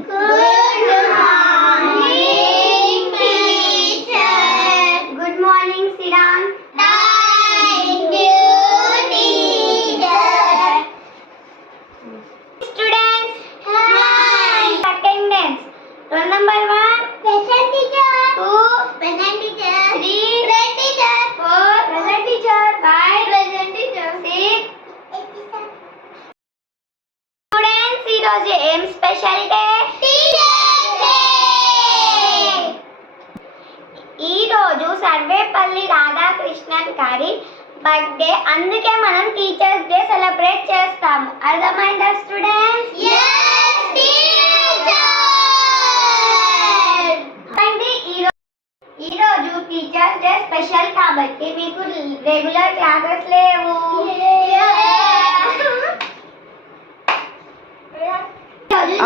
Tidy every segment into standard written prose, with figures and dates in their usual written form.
Good morning, teacher. Good morning, Siran. Thank you, teacher. Students, Hi. attendance. Roll number 1, Present teacher. 2, Present teacher. 3, Present teacher. 4, present teacher, 5, Present teacher. 6. Students, ఈ రోజు ఏం special day? Teacher's Day. ఈ రోజు సర్వేపల్లి రాధాకృష్ణన్ గారి బర్త్డే, అందుకే మనం teachers day celebrate చేస్తాము. అర్థమైందా స్టూడెంట్స్? Yes, teacher. ఈ రోజు టీచర్స్ డే స్పెషల్ కాబట్టి మీకు రెగ్యులర్ క్లాసెస్ లేవు.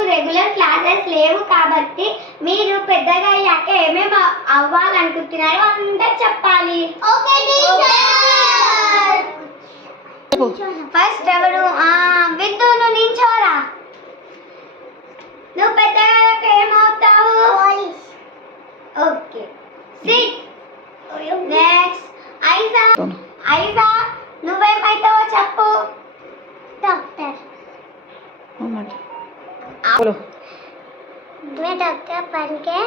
రెగ్యులర్ క్లాసెస్ లేవు కాబట్టి మీరు పెద్దగా అయ్యాక ఏమేమి అవ్వాలనుకుంటున్నారో అంతా చెప్పాలి. Okay, teacher. ఫస్ట్ ఎవరు? విద్దు, నువ్వు నించోరా. నువ్వు పెద్దగా అయ్యాక ఏమవుతావు? Police. Okay, sit. Next Aiza. Aiza, నువ్వేమైతావో చెప్పు. Doctor. बोलो। मैं डॉक्टर बन के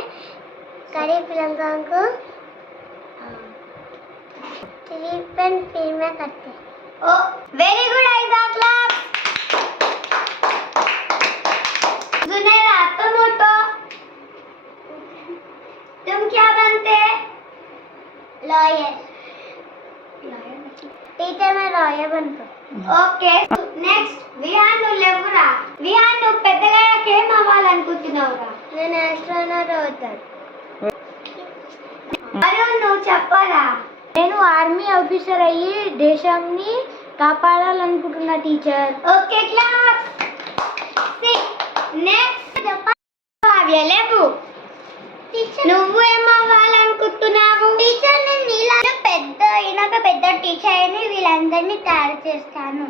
गरीब लोगों को ट्रीटमेंट फ्री में करते। ओ वेरी गुड ऐसा क्लैप. जुनैरा, तुम उठो. तुम क्या बनते? लॉयर। टीचर मैं लॉयर बनता। ఓకే, నెక్స్ట్ విహాన్, నువ్వు లేవురా. విహాన్, నువ్వు పెద్దగా ఏం అవ్వాలనుకుంటున్నావురా? నేను ఆస్ట్రోనాట్ అవుతాను. అరుణ్, నువ్వు చెప్పరా. నేను ఆర్మీ ఆఫీసర్ అయ్యి దేశాన్ని కాపాడాలనుకుంటున్నా teacher. Okay, class. Next Kavya, లేవు. నువ్వు ఏం అవ్వాలనుకుంటున్నావు? టీచర్ నేను నీలాగా పెద్ద అయినాక పెద్ద టీచర్ అయిన వీళ్ళందరినీ తయారు చేస్తాను.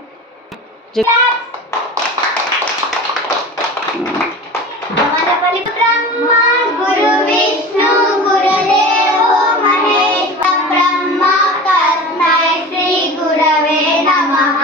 క్లాస్. నమః బ్రహ్మ గురు విష్ణు గురుదేవో మహేశ్వర బ్రహ్మ తస్మై శ్రీ గురవే నమః.